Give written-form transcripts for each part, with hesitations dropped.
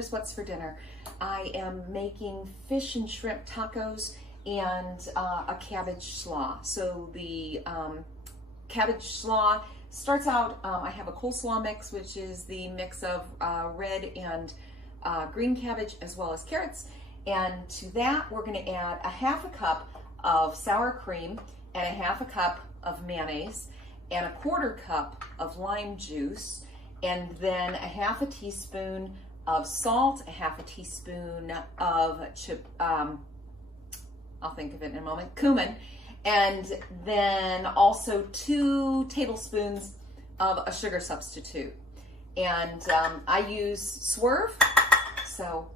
Here's what's for dinner. I am making fish and shrimp tacos and a cabbage slaw. So the cabbage slaw starts out, I have a coleslaw mix, which is the mix of red and green cabbage as well as carrots. And to that, we're gonna add a half a cup of sour cream and a half a cup of mayonnaise and a quarter cup of lime juice, and then a half a teaspoon of salt, a half a teaspoon of I'll think of it in a moment, cumin, and then also 2 tablespoons of a sugar substitute. And I use Swerve, so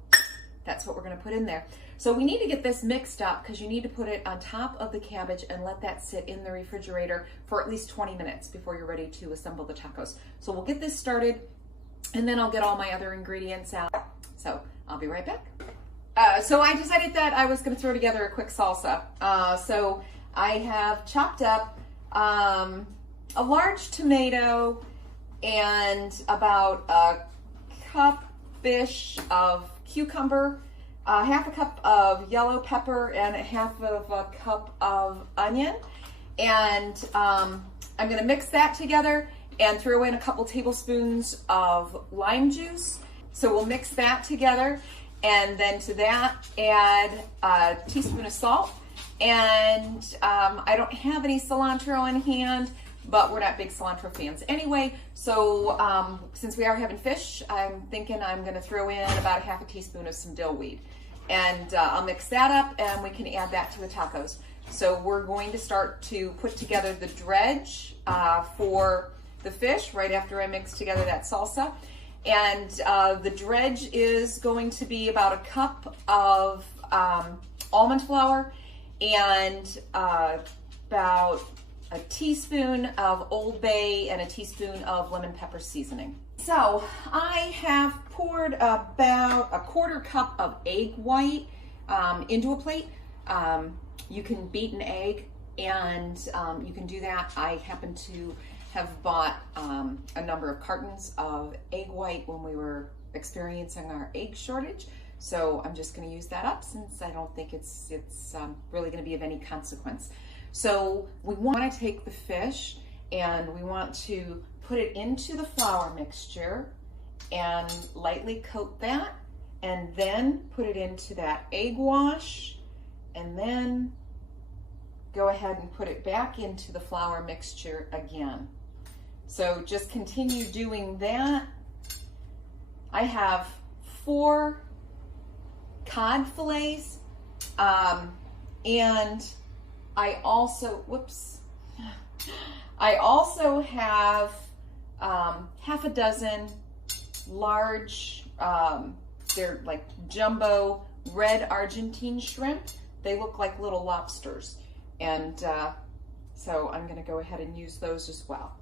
that's what we're gonna put in there. So we need to get this mixed up because you need to put it on top of the cabbage and let that sit in the refrigerator for at least 20 minutes before you're ready to assemble the tacos. So we'll get this started and then I'll get all my other ingredients out. So I'll be right back. So I decided that I was gonna throw together a quick salsa. So I have chopped up a large tomato and about a cup-ish of cucumber, half a cup of yellow pepper, and a half of a cup of onion. And I'm gonna mix that together and throw in a couple tablespoons of lime juice. So we'll mix that together, and then to that add a teaspoon of salt. And I don't have any cilantro in hand, but we're not big cilantro fans anyway. So since we are having fish, I'm thinking I'm gonna throw in about a half a teaspoon of some dill weed. And I'll mix that up and we can add that to the tacos. So we're going to start to put together the dredge for the fish right after I mix together that salsa. And the dredge is going to be about a cup of almond flour and about a teaspoon of Old Bay and a teaspoon of lemon pepper seasoning. So I have poured about a quarter cup of egg white into a plate. You can beat an egg and you can do that. I happen to have bought a number of cartons of egg white when we were experiencing our egg shortage. So I'm just gonna use that up since I don't think it's really gonna be of any consequence. So we wanna take the fish and we want to put it into the flour mixture and lightly coat that, and then put it into that egg wash, and then go ahead and put it back into the flour mixture again. So just continue doing that. I have 4 cod fillets, and I also, I also have half a dozen large, they're like jumbo red Argentine shrimp. They look like little lobsters. And so I'm gonna go ahead and use those as well.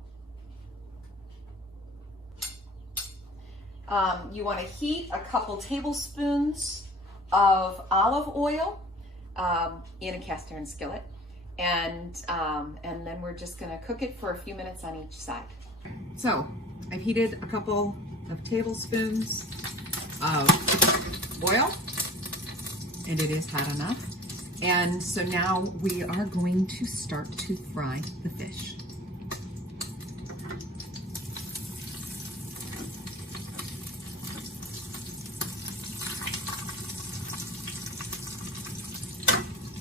You wanna heat a couple tablespoons of olive oil in a cast iron skillet. And then we're just gonna cook it for a few minutes on each side. So I've heated a couple of tablespoons of oil, and it is hot enough. And so now we are going to start to fry the fish.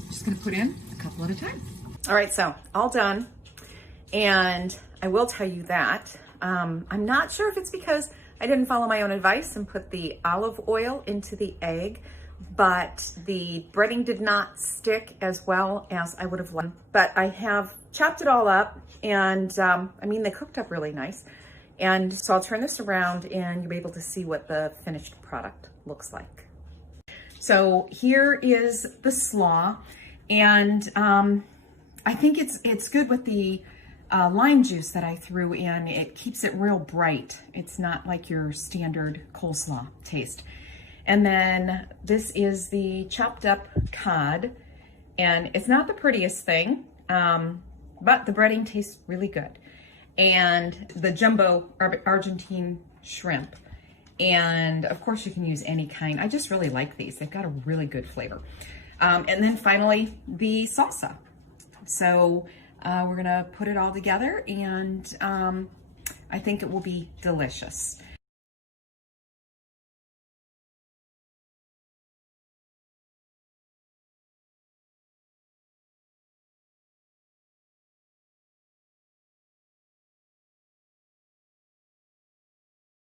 Just gonna put in a couple at a time. All right, so all done. And I will tell you that I'm not sure if it's because I didn't follow my own advice and put the olive oil into the egg, but the breading did not stick as well as I would have liked. But I have chopped it all up, and I mean, they cooked up really nice. And so I'll turn this around and you'll be able to see what the finished product looks like. So here is the slaw, and I think it's good with the lime juice that I threw in. It keeps it real bright. It's not like your standard coleslaw taste. And then this is the chopped up cod, and it's not the prettiest thing, but the breading tastes really good. And the jumbo Argentine shrimp. And of course you can use any kind. I just really like these. They've got a really good flavor. And then finally, the salsa. So we're gonna put it all together, and I think it will be delicious.